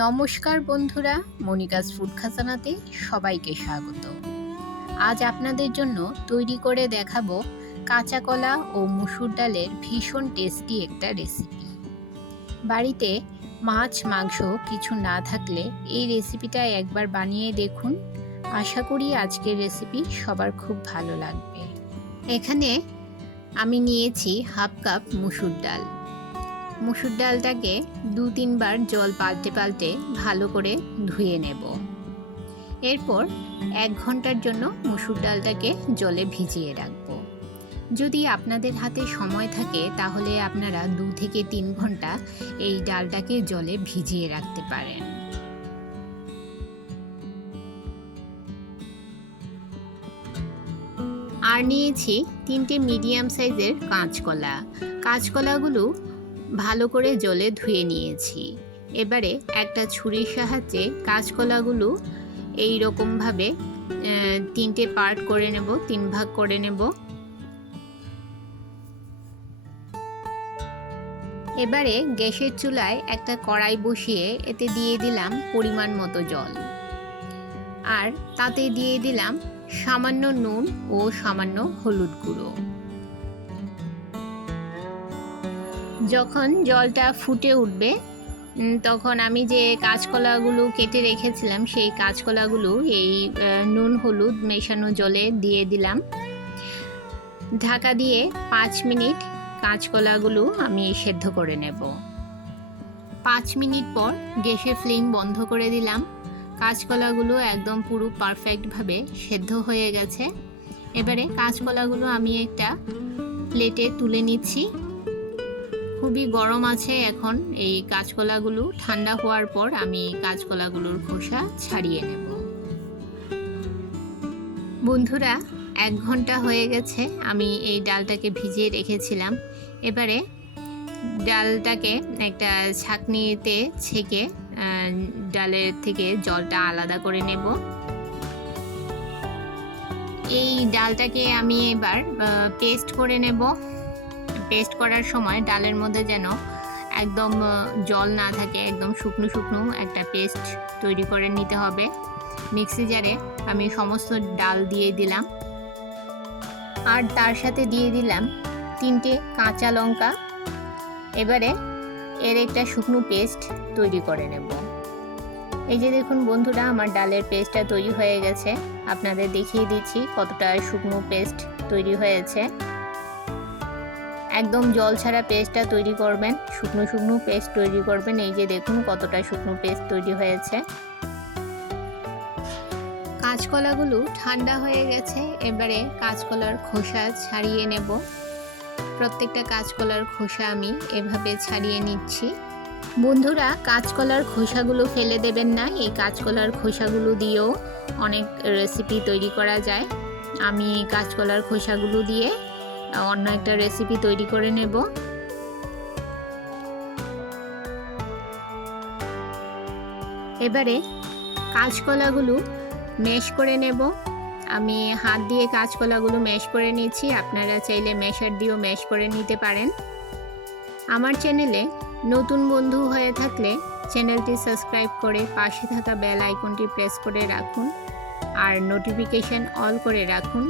নমস্কার বন্ধুরা, Monica's food খাজানাতে সবাইকে স্বাগত। আজ আপনাদের জন্য তৈরি করে দেখাবো কাঁচা কলা ও মসুর ডালের ভীষণ টেস্টি একটা রেসিপি। বাড়িতে মাছ মাংস কিছু না থাকলে এই রেসিপিটা একবার বানিয়ে দেখুন। আশা করি আজকের রেসিপি সবার খুব ভালো লাগবে। এখানে আমি নিয়েছি হাফ কাপ মসুর ডাল। মসুর ডালটাকে 2-3 বার জল পাল্টে পাল্টে ভালো করে ধুয়ে নেব। এরপর 1 ঘন্টার জন্য মসুর ডালটাকে জলে ভিজিয়ে রাখব। যদি আপনাদের হাতে সময় থাকে তাহলে আপনারা 2 থেকে 3 ঘন্টা এই ডালটাকে জলে ভিজিয়ে রাখতে পারেন। আর নিয়েছি 3টে মিডিয়াম সাইজের কাঁচকলা। কাঁচকলাগুলো ভালো করে জলে ধুয়ে নিয়েছি। এবারে একটা ছুরির সাহায্যে কাঁচকলাগুলো এই রকমভাবে 3টে পার্ট করে নেব, 3 ভাগ করে নেব। এবারে গ্যাসের চুলায় একটা কড়াই বসিয়ে এতে দিয়ে দিলাম পরিমাণ মতো জল, আর তাতে দিয়ে দিলাম সামান্য নুন ও সামান্য হলুদ গুঁড়ো। যখন জলটা ফুটে উঠবে তখন আমি যে কাঁচকলাগুলো কেটে রেখেছিলাম সেই কাঁচকলাগুলো এই নুন হলুদ মেশানো জলে দিয়ে দিলাম। ঢাকা দিয়ে 5 মিনিট কাঁচকলাগুলো আমি সেদ্ধ করে নেব। 5 মিনিট পর গ্যাসের ফ্লেম বন্ধ করে দিলাম। কাঁচকলাগুলো একদম পুরো পারফেক্টভাবে সেদ্ধ হয়ে গেছে। এবারে কাঁচকলাগুলো আমি একটা প্লেটে তুলে নিচ্ছি। খুবই গরম আছে এখন এই কাঁচকলাগুলো। ঠান্ডা হওয়ার পর আমি কাঁচকলাগুলোর খোসা ছাড়িয়ে নেব। বন্ধুরা, 1 ঘন্টা হয়ে গেছে আমি এই ডালটাকে ভিজিয়ে রেখেছিলাম। এবারে ডালটাকে একটা ছাঁকনিতে ছেঁকে ডালের থেকে জলটা আলাদা করে নেব। এই ডালটাকে আমি এবার পেস্ট করে নেব। পেস্ট করার সময় ডালের মধ্যে যেন একদম জল না থাকে, একদম শুকনো শুকনো একটা পেস্ট তৈরি করে নিতে হবে। মিক্সি জারে আমি সমস্ত ডাল দিয়ে দিলাম, আর তার সাথে দিয়ে দিলাম 3টে কাঁচা লঙ্কা। এবারে এর একটা শুকনো পেস্ট তৈরি করে নেব। এই যে দেখুন বন্ধুরা, আমার ডালের পেস্টটা তৈরি হয়ে গেছে। আপনাদের দেখিয়ে দিচ্ছি কতটা শুকনো পেস্ট তৈরি হয়েছে। একদম জল ছাড়া পেস্টটা তৈরি করবেন, শুকনো শুকনো পেস্ট তৈরি করবেন। এই যে দেখুন কতটা শুকনো পেস্ট তৈরি হয়েছে। কাঁচকলাগুলো ঠান্ডা হয়ে গেছে। এবারে কাঁচকলার খোসা ছাড়িয়ে নেব। প্রত্যেকটা কাঁচকলার খোসা আমি এভাবে ছাড়িয়ে নিচ্ছি। বন্ধুরা, কাঁচকলার খোসাগুলো ফেলে দেবেন না। এই কাঁচকলার খোসাগুলো দিয়েও অনেক রেসিপি তৈরি করা যায়। আমি কাঁচকলার খোসাগুলো দিয়ে অন্য একটা রেসিপি তৈরি করে নেব। এবারে কাঁচকলাগুলো ম্যাশ করে নেব। আমি হাত দিয়ে কাঁচকলাগুলো ম্যাশ করে নিচ্ছি। আপনারা চাইলে ম্যাশার দিয়েও ম্যাশ করে নিতে পারেন। আমার চ্যানেলে নতুন বন্ধু হয়ে থাকলে চ্যানেলটি সাবস্ক্রাইব করে পাশে থাকা বেল আইকনটি প্রেস করে রাখুন, আর নোটিফিকেশন অল করে রাখুন,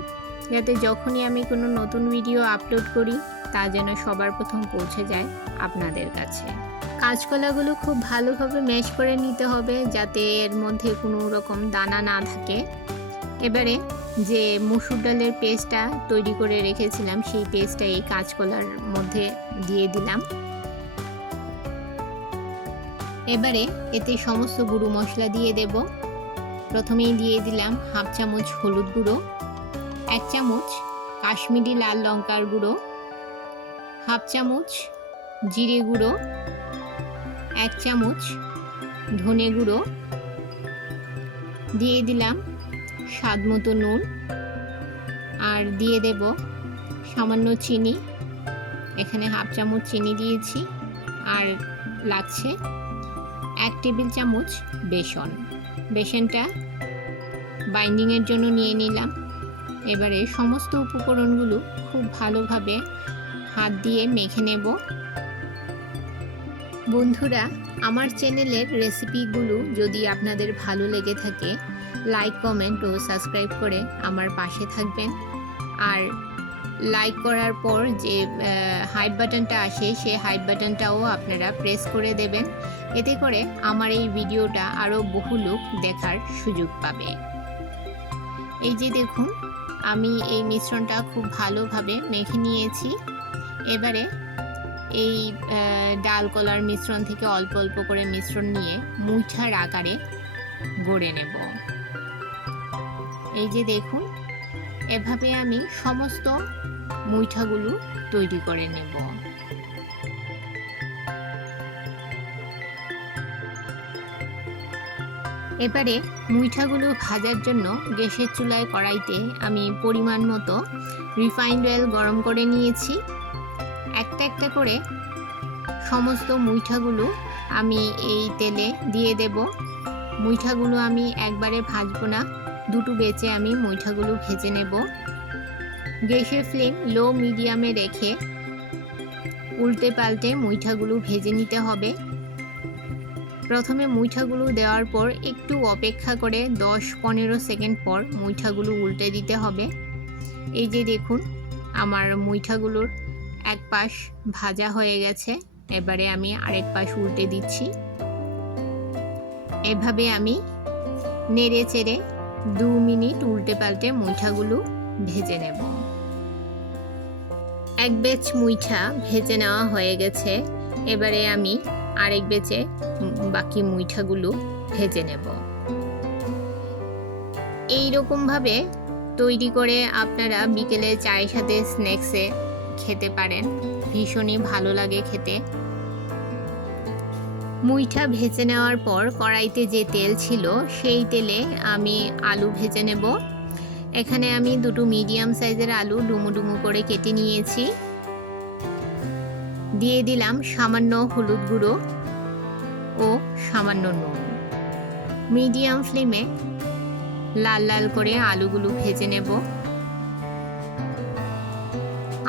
যাতে যখনই আমি কোনো নতুন ভিডিও আপলোড করি তা যেন সবার প্রথম পৌঁছে যায় আপনাদের কাছে। কাঁচকলাগুলো খুব ভালোভাবে ম্যাশ করে নিতে হবে যাতে এর মধ্যে কোনো রকম দানা না থাকে। এবারে যে মসুর ডালের পেস্টটা তৈরি করে রেখেছিলাম সেই পেস্টটা এই কাঁচকলার মধ্যে দিয়ে দিলাম। এবারে এতে সমস্ত গুঁড়ো মশলা দিয়ে দেব। প্রথমেই দিয়ে দিলাম হাফ চামচ হলুদ গুঁড়ো, 1 চামচ কাশ্মীরি লাল লঙ্কার গুঁড়ো, হাফ চামচ জিরে গুঁড়ো, 1 চামচ ধনে গুঁড়ো, দিয়ে দিলাম স্বাদ মতো নুন, আর দিয়ে দেব সামান্য চিনি। এখানে হাফ চামচ চিনি দিয়েছি, আর লাগছে 1 টেবিল চামচ বেসন। বেসনটা বাইন্ডিংয়ের জন্য নিয়ে নিলাম। এবারে সমস্ত উপকরণগুলো খুব ভালোভাবে হাত দিয়ে মেখে নেব। বন্ধুরা, আমার চ্যানেলের রেসিপিগুলো যদি আপনাদের ভালো লেগে থাকে, লাইক, কমেন্ট ও সাবস্ক্রাইব করে আমার পাশে থাকবেন। আর লাইক করার পর যে হাইপ বাটনটা আসে, সেই হাইপ বাটনটাও আপনারা প্রেস করে দেবেন। এতে করে আমার এই ভিডিওটা আরও বহু লোক দেখার সুযোগ পাবে। এই যে দেখুন, আমি এই মিশ্রণটা খুব ভালোভাবে মেখে নিয়েছি। এবারে এই ডাল কলার মিশ্রণ থেকে অল্প অল্প করে মিশ্রণ নিয়ে মুঠার আকারে গড়ে নেব। এই যে দেখুন, এভাবে আমি সমস্ত মুঠাগুলো তৈরি করে নেব। এবারে মুঠাগুলো ভাজার জন্য গ্যাসের চুলায় কড়াইতে আমি পরিমাণ মতো রিফাইন্ড অয়েল গরম করে নিয়েছি। একটা একটা করে সমস্ত মুঠাগুলো আমি এই তেলে দিয়ে দেব। মুঠাগুলো আমি একবারে ভাজবো না, দুটো বেচে আমি মুঠাগুলো ভেজে নেব। গ্যাসের ফ্লেম লো মিডিয়ামে রেখে উল্টে পাল্টে মুঠাগুলো ভেজে নিতে হবে। প্রথমে মুঠাগুলো দেওয়ার পর একটু অপেক্ষা করে 10-15 সেকেন্ড পর মুঠাগুলো উল্টে দিতে হবে। এই যে দেখুন, আমার মুঠাগুলোর এক পাশ ভাজা হয়ে গেছে। এবারে আমি আরেক পাশ উল্টে দিচ্ছি। এভাবে আমি নেড়ে চেড়ে 2 মিনিট উল্টে পাল্টে মুঠাগুলো ভেজে নেব। এক ব্যাচ মুইঠা ভেজে নেওয়া হয়ে গেছে। এবারে আমি আরেক ব্যাচে বাকি মুইঠাগুলো ভেজে নেব। এই রকমভাবে তৈরি করে আপনারা বিকেলে চায়ের সাথে স্ন্যাক্সে খেতে পারেন, ভীষণই ভালো লাগে খেতে। মুইঠা ভেজে নেওয়ার পর কড়াইতে যে তেল ছিল, সেই তেলে আমি আলু ভেজে নেব। এখানে আমি দুটো মিডিয়াম সাইজের আলু ডুমো ডুমো করে কেটে নিয়েছি। দিয়ে দিলাম সামান্য হলুদ গুঁড়ো ও সামান্য নুন। মিডিয়াম ফ্লেমে লাল লাল করে আলুগুলো ভেজে নেব।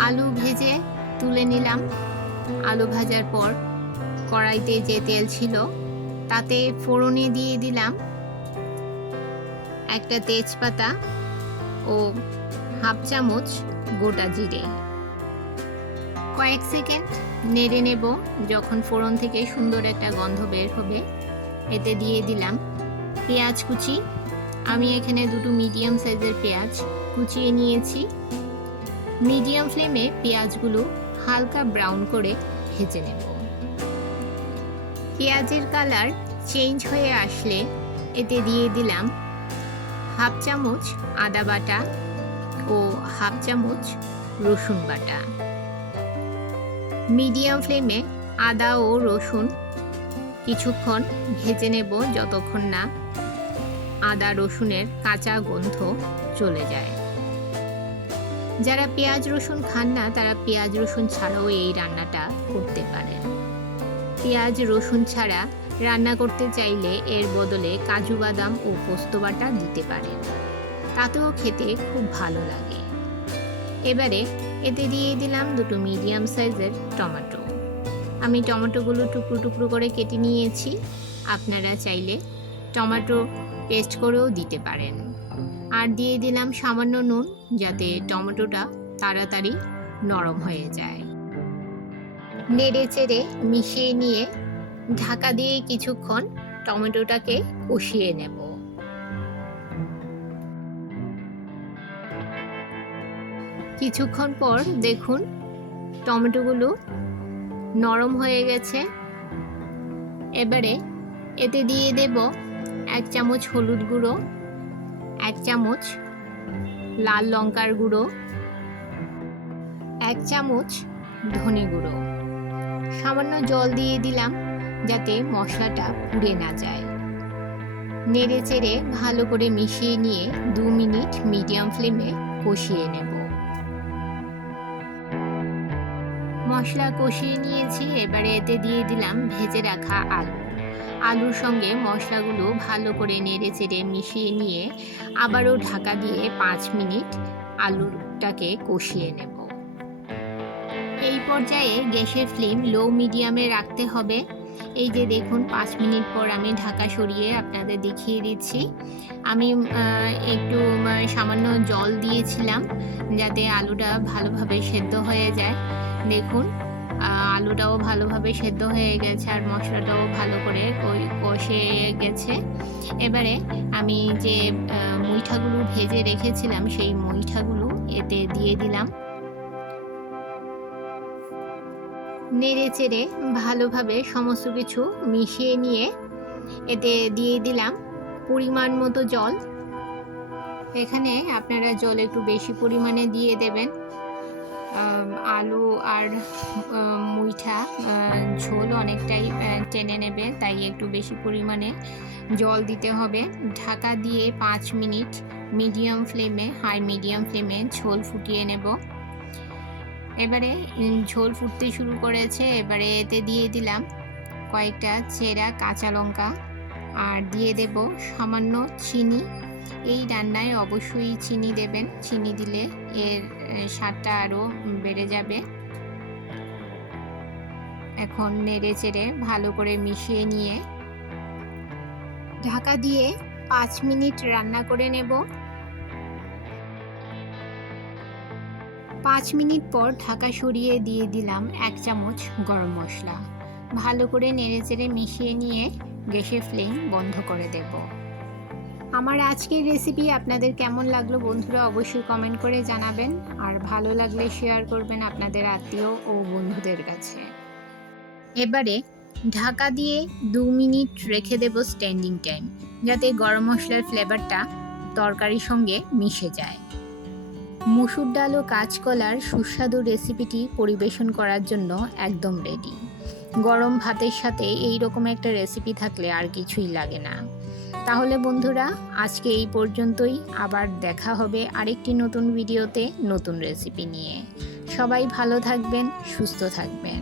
আলু ভেজে তুলে নিলাম। আলু ভাজার পর কড়াইতে যে তেল ছিল, তাতে ফোড়নে দিয়ে দিলাম একটা তেজপাতা ও হাফ চামচ গোটা জিরে। কয়েক সেকেন্ড নেড়ে নেব। যখন ফোড়ন থেকে সুন্দর একটা গন্ধ বের হবে, এতে দিয়ে দিলাম পেঁয়াজ কুচি। আমি এখানে দুটো মিডিয়াম সাইজের পেঁয়াজ কুচিয়ে নিয়েছি। মিডিয়াম ফ্লেমে পেঁয়াজগুলো হালকা ব্রাউন করে ভেজে নেব। পেঁয়াজের কালার চেঞ্জ হয়ে আসলে এতে দিয়ে দিলাম হাফ চামচ আদা বাটা ও হাফ চামচ রসুন বাটা। মিডিয়াম ফ্লেমে আদা ও রসুন কিছুক্ষণ ভেজে নেব, যতক্ষণ না আদা রসুনের কাঁচা গন্ধ চলে যায়। যারা পেঁয়াজ রসুন খান না, তারা পেঁয়াজ রসুন ছাড়াও এই রান্নাটা করতে পারেন। পেঁয়াজ রসুন ছাড়া রান্না করতে চাইলে এর বদলে কাজু বাদাম ও পোস্ত বাটা দিতে পারেন, তাতেও খেতে খুব ভালো লাগে। এবারে এতে দিয়ে দিলাম দুটো মিডিয়াম সাইজের টমেটো। আমি টমেটোগুলো টুকরো টুকরো করে কেটে নিয়েছি। আপনারা চাইলে টমেটো পেস্ট করেও দিতে পারেন। আর দিয়ে দিলাম সামান্য নুন, যাতে টমেটোটা তাড়াতাড়ি নরম হয়ে যায়। নেড়ে চেড়ে মিশিয়ে নিয়ে ঢাকা দিয়ে কিছুক্ষণ টমেটোটাকে কষিয়ে নেব। কিছুক্ষণ পর দেখুন, টমেটোগুলো নরম হয়ে গেছে। এবারে এতে দিয়ে দেব 1 চামচ হলুদ গুঁড়ো, 1 চামচ লাল লঙ্কার গুঁড়ো, 1 চামচ ধনে গুঁড়ো। সামান্য জল দিয়ে দিলাম যাতে মশলাটা পুড়ে না যায়। নেড়ে চেড়ে ভালো করে মিশিয়ে নিয়ে 2 মিনিট মিডিয়াম ফ্লেমে কষিয়ে নেব। মশলা কষিয়ে নিয়েছি। এবারে এতে দিয়ে দিলাম ভেজে রাখা আলু। আলুর সঙ্গে মশলাগুলো ভালো করে নেড়ে চেড়ে মিশিয়ে নিয়ে আবারও ঢাকা দিয়ে 5 মিনিট আলুটাকে কষিয়ে নেব। এই পর্যায়ে গ্যাসের ফ্লেম লো মিডিয়ামে রাখতে হবে। এই যে দেখুন 5 মিনিট পর আমি ঢাকা সরিয়ে আপনাদের দেখিয়ে দিচ্ছি। আমি একটু সামান্য জল দিয়েছিলাম যাতে আলুটা ভালোভাবে সেদ্ধ হয়ে যায়। দেখুন আলুটাও ভালোভাবে সেদ্ধ হয়ে গেছে আর মশলাটাও ভালো করে কষে গেছে। এবারে আমি যে মুইঠাগুলো ভেজে রেখেছিলাম সেই মুইঠাগুলো এতে দিয়ে দিলাম। নেড়ে চেড়ে ভালোভাবে সমস্ত কিছু মিশিয়ে নিয়ে এতে দিয়ে দিলাম পরিমাণ মতো জল। এখানে আপনারা জল একটু বেশি পরিমাণে দিয়ে দেবেন। আলু আর মুইঠা ঝোল অনেকটাই টেনে নেবে, তাই একটু বেশি পরিমাণে জল দিতে হবে। ঢাকা দিয়ে 5 মিনিট হাই মিডিয়াম ফ্লেমে ঝোল ফুটিয়ে নেব। এবারে ঝোল ফুটতে শুরু করেছে। এবারে এতে দিয়ে দিলাম কয়েকটা চেরা কাঁচা লঙ্কা আর দিয়ে দেব সামান্য চিনি। এই রান্নায় অবশ্যই চিনি দেবেন, চিনি দিলে এর স্বাদটা আরও বেড়ে যাবে। এখন নেড়ে চেড়ে ভালো করে মিশিয়ে নিয়ে ঢাকা দিয়ে 5 মিনিট রান্না করে নেব। 5 মিনিট পর ঢাকা সরিয়ে দিয়ে দিলাম 1 চামচ গরম মশলা। ভালো করে নেড়েচেড়ে মিশিয়ে নিয়ে গ্যাসের ফ্লেম বন্ধ করে দেব। আমার আজকের রেসিপি আপনাদের কেমন লাগলো বন্ধুরা অবশ্যই কমেন্ট করে জানাবেন, আর ভালো লাগলে শেয়ার করবেন আপনাদের আত্মীয় ও বন্ধুদের কাছে। এবারে ঢাকা দিয়ে 2 মিনিট রেখে দেব স্ট্যান্ডিং টাইম, যাতে গরম মশলার ফ্লেভারটা তরকারির সঙ্গে মিশে যায়। মসুর ডাল ও কাঁচকলার সুস্বাদু রেসিপিটি পরিবেশন করার জন্য একদম রেডি। গরম ভাতের সাথে এই রকম একটা রেসিপি থাকলে আর কিছুই লাগে না। তাহলে বন্ধুরা আজকে এই পর্যন্তই। আবার দেখা হবে আরেকটি নতুন ভিডিওতে নতুন রেসিপি নিয়ে। সবাই ভালো থাকবেন, সুস্থ থাকবেন।